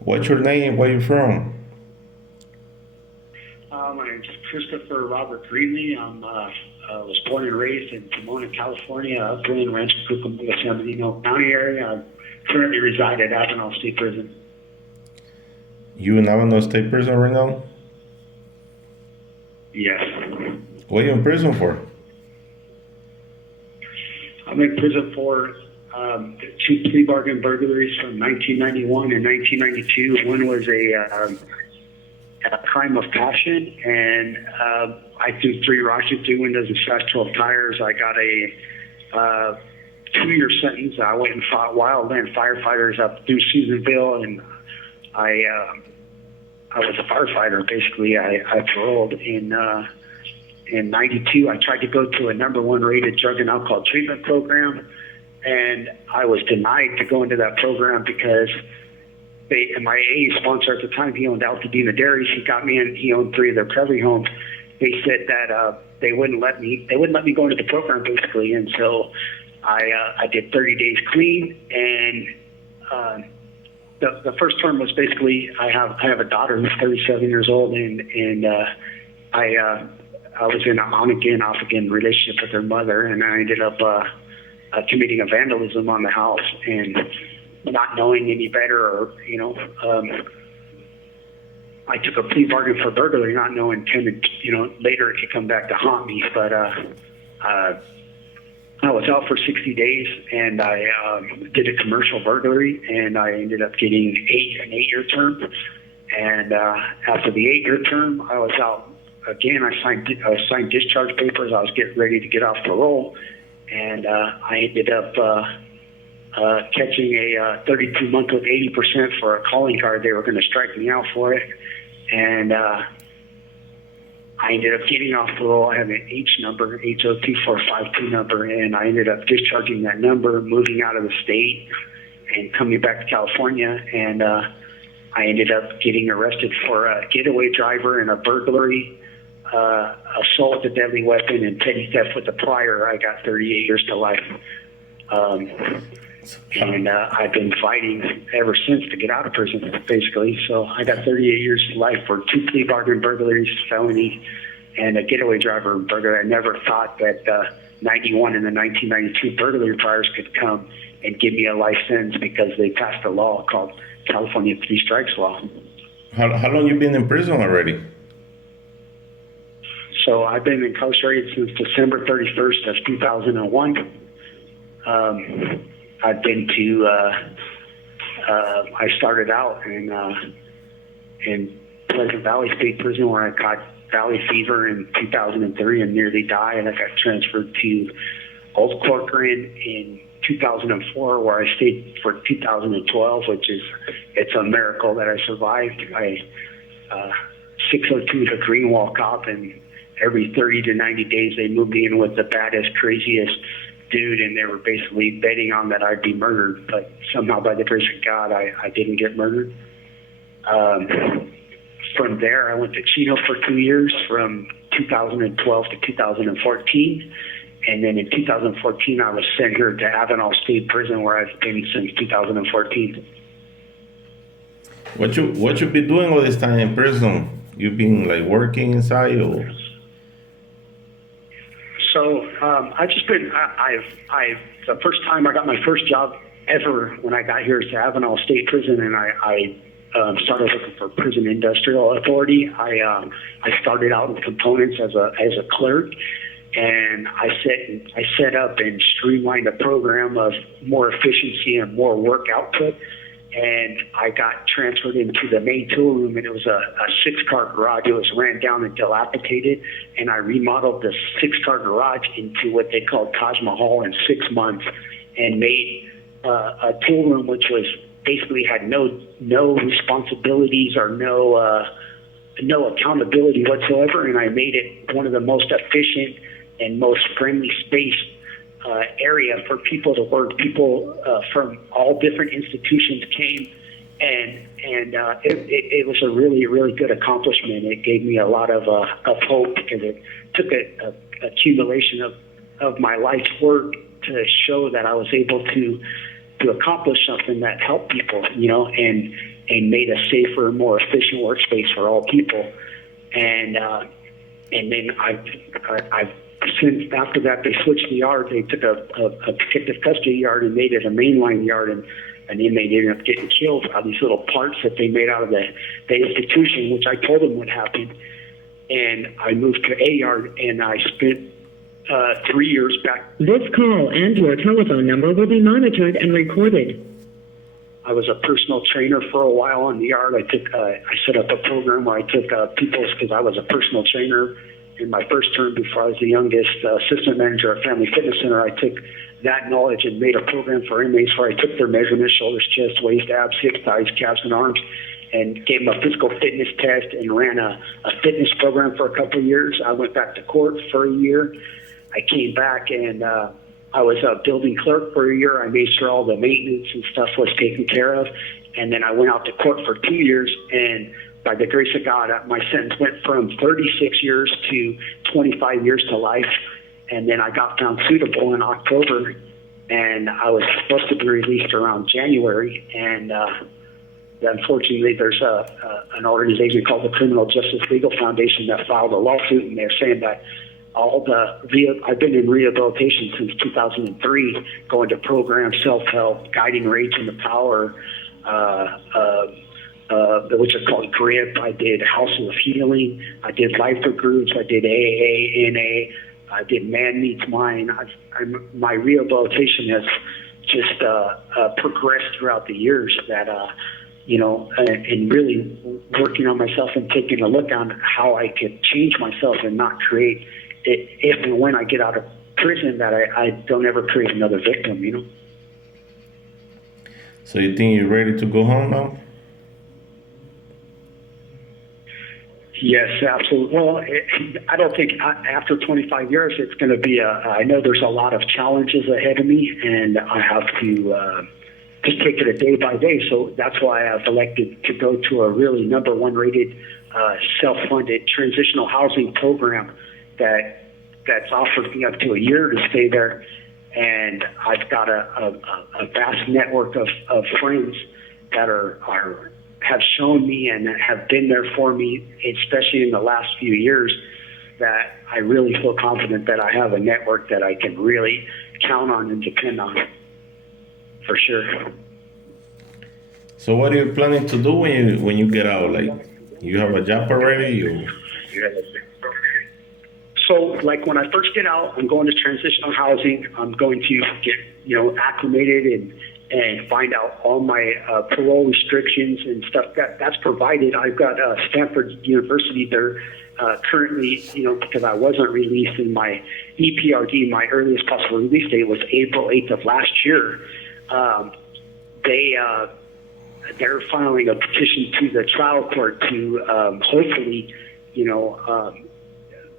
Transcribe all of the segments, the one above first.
What's your name? Where you from? My name's Christopher Robert Greenlee. Was born and raised in Pomona, California, Upland, Rancho Cucamonga, San Bernardino County area. I currently reside at Avenal State Prison. You in Avondale State Prison right now? Yes. What are you in prison for? I'm in prison for two plea bargain burglaries from 1991 and 1992. One was a crime of passion, and I threw three rocks through windows and smashed 12 tires. I got a 2-year sentence. I went and fought wildland firefighters up through Susanville, and I was a firefighter. Basically, I paroled in '92. I tried to go to a #1 rated drug and alcohol treatment program, and I was denied to go into that program because my AA sponsor at the time, he owned Altadena Dairies. He got me in. He owned 3 of their recovery homes. They said that they wouldn't let me go into the program basically, and so I did 30 days clean. And the first term was basically I have a daughter who's 37 years old, and I was in an on again off again relationship with her mother, and I ended up committing a vandalism on the house and not knowing any better, or I took a plea bargain for burglary, not knowing later it could come back to haunt me. But I was out for 60 days, and I did a commercial burglary, and I ended up getting an 8-year term. And after the 8-year term, I was out again. I signed discharge papers. I was getting ready to get off parole, and I ended up catching a 32-month with 80% for a calling card. They were going to strike me out for it, and I ended up getting off parole. I have an H number, H02452 number, and I ended up discharging that number, moving out of the state, and coming back to California. And I ended up getting arrested for a getaway driver and a burglary, assault with a deadly weapon, and petty theft with a prior. I got 38 years to life. And I've been fighting ever since to get out of prison, basically. So I got 38 years to life for 2 plea bargain burglaries, felony, and a getaway driver burglary. I never thought that 91 and the 1992 burglary priors could come and give me a life sentence because they passed a law called California 3 Strikes Law. How long you been in prison already? So I've been incarcerated since December 31st, that's 2001. I've been to, I started out in Pleasant Valley State Prison, where I got valley fever in 2003 and nearly died, and I got transferred to Old Corcoran in 2004, where I stayed for 2012, which is, it's a miracle that I survived. I 602 is a green wall cop, and every 30 to 90 days they moved me in with the baddest, craziest dude, and they were basically betting on that I'd be murdered, but somehow by the grace of God I didn't get murdered. From there I went to Chino for 2 years, from 2012 to 2014, and then in 2014 I was sent here to Avenal State Prison, where I've been since 2014. What you been doing all this time in prison? You been like working inside, or? So I've just been, the first time I got my first job ever when I got here to Avenal State Prison, and I started looking for Prison Industrial Authority. I started out in components as a clerk, and I set up and streamlined a program of more efficiency and more work output. And I got transferred into the main tool room, and it was a 6-car garage. It was ran down and dilapidated, and I remodeled the 6-car garage into what they called Taj Mahal in 6 months, and made a tool room which was basically had no responsibilities or no accountability whatsoever. And I made it one of the most efficient and most friendly space area for people to work. People from all different institutions came, and it was a really, really good accomplishment. It gave me a lot of hope, because it took a accumulation of my life's work to show that I was able to accomplish something that helped people, and and made a safer, more efficient workspace for all people. And then I've since after that they switched the yard. They took a protective custody yard and made it a mainline yard, and an inmate ended up getting killed by these little parts that they made out of the institution, which I told them would happen. And I moved to A yard, and I spent 3 years back. This call and your telephone number will be monitored and recorded. I was a personal trainer for a while on the yard. I set up a program where I took people's, because I was a personal trainer in my first term before I was the youngest assistant manager at Family Fitness Center. I took that knowledge and made a program for inmates where I took their measurements: shoulders, chest, waist, abs, hips, thighs, calves, and arms, and gave them a physical fitness test and ran a fitness program for a couple of years. I went back to court for a year. I came back, and I was a building clerk for a year. I made sure all the maintenance and stuff was taken care of. And then I went out to court for 2 years, and by the grace of God, my sentence went from 36 years to 25 years to life. And then I got found suitable in October, and I was supposed to be released around January. And unfortunately, there's an organization called the Criminal Justice Legal Foundation that filed a lawsuit, and they're saying that I've been in rehabilitation since 2003, going to programs, self-help, guiding Rage in the Power, which is called GRIP. I did Houses of Healing. I did Life for Groups. I did AA, NA. I did Man Meets Mind. My rehabilitation has just progressed throughout the years. That and really working on myself and taking a look on how I could change myself and not create it, if and when I get out of prison, that I don't ever create another victim. So you think you're ready to go home now? Yes, absolutely. Well, I don't think after 25 years it's going to be I know there's a lot of challenges ahead of me, and I have to just take it a day by day. So that's why I've elected to go to a really #1 rated self-funded transitional housing program that's offered me up to a year to stay there. And I've got a vast network of friends that have shown me and have been there for me, especially in the last few years, that I really feel confident that I have a network that I can really count on and depend on, for sure. So what are you planning to do when you get out? Like, you have a job already? So, like, when I first get out, I'm going to transitional housing. I'm going to get, acclimated and find out all my parole restrictions and stuff that's provided. I've got Stanford University there currently, because I wasn't released in my EPRD. My earliest possible release date was April 8th of last year. They're filing a petition to the trial court to hopefully,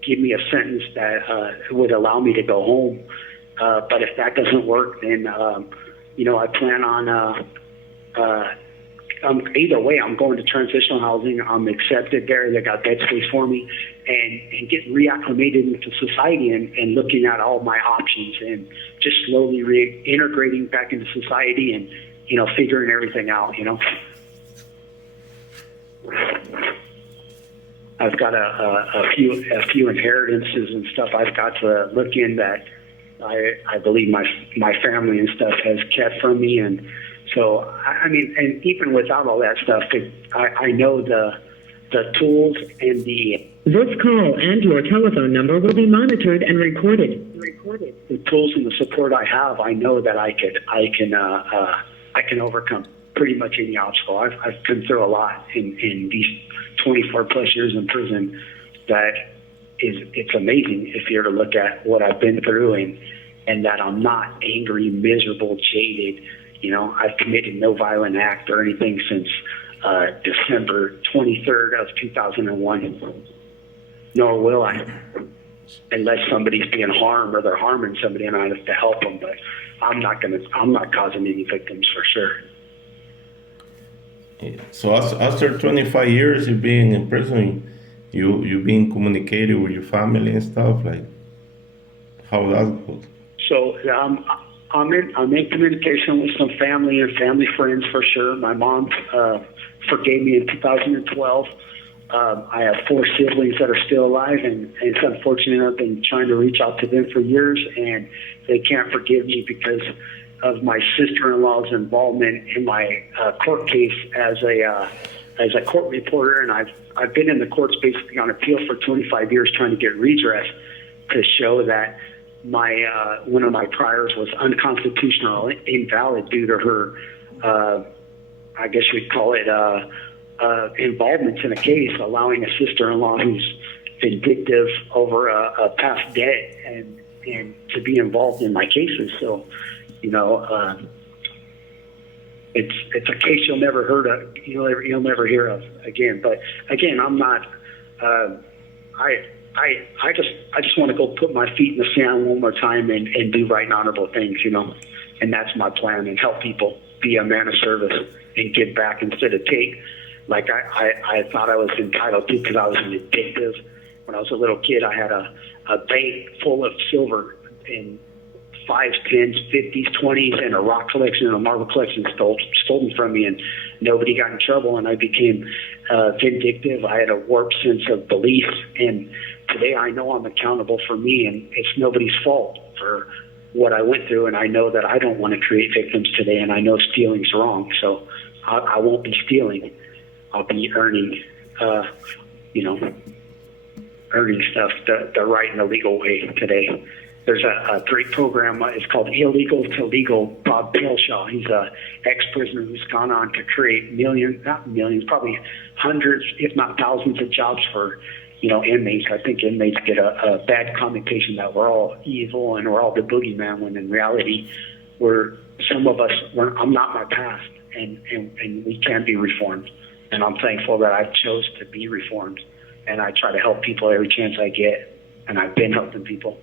give me a sentence that would allow me to go home. But if that doesn't work, then I plan on either way. I'm going to transitional housing. I'm accepted there. They got bed space for me, and getting reacclimated into society and looking at all my options and just slowly reintegrating back into society and figuring everything out. I've got a few inheritances and stuff I've got to look in that I believe my family and stuff has kept from me. And so, and even without all that stuff, I know the tools and This call and your telephone number will be monitored and recorded. The tools and the support I have, I know that I can overcome pretty much any obstacle. I've been through a lot in these 24 plus years in prison. It's amazing if you're to look at what I've been through and that I'm not angry, miserable, jaded. I've committed no violent act or anything since December 23rd of 2001. Nor will I, unless somebody's being harmed or they're harming somebody and I have to help them. But I'm not causing any victims, for sure. So after 25 years of being in prison, you being communicated with your family and stuff, like how that goes? So I'm in communication with some family and family friends for sure. My mom forgave me in 2012. I have 4 siblings that are still alive, and it's unfortunate. I've been trying to reach out to them for years, and they can't forgive me because of my sister-in-law's involvement in my court case as a court reporter. And I've been in the courts basically on appeal for 25 years trying to get redress to show that my one of my priors was unconstitutional, invalid due to her, I guess you'd call it, involvements in a case, allowing a sister-in-law who's vindictive over a past debt and to be involved in my cases. So, it's a case you'll never heard of, you'll never hear of again. But again, I'm not. I just want to go put my feet in the sand one more time and do right and honorable things, and that's my plan, and help people, be a man of service and give back instead of take, like I thought I was entitled to because I was an addictive. When I was a little kid, I had a bank full of silver in 5s, 10s, 50s, 20s, and a rock collection and a marble collection stolen from me, and nobody got in trouble, and I became vindictive. I had a warped sense of belief, and today I know I'm accountable for me, and it's nobody's fault for what I went through, and I know that I don't want to create victims today, and I know stealing's wrong, so I won't be stealing. I'll be earning, earning stuff the right and the legal way today. There's a great program. It's called Illegal to Legal. Bob Pilshaw, he's a ex-prisoner who's gone on to create not millions, probably hundreds, if not thousands of jobs for, inmates. I think inmates get a bad connotation that we're all evil and we're all the boogeyman, when in reality, I'm not my past, and we can be reformed. And I'm thankful that I chose to be reformed. And I try to help people every chance I get. And I've been helping people.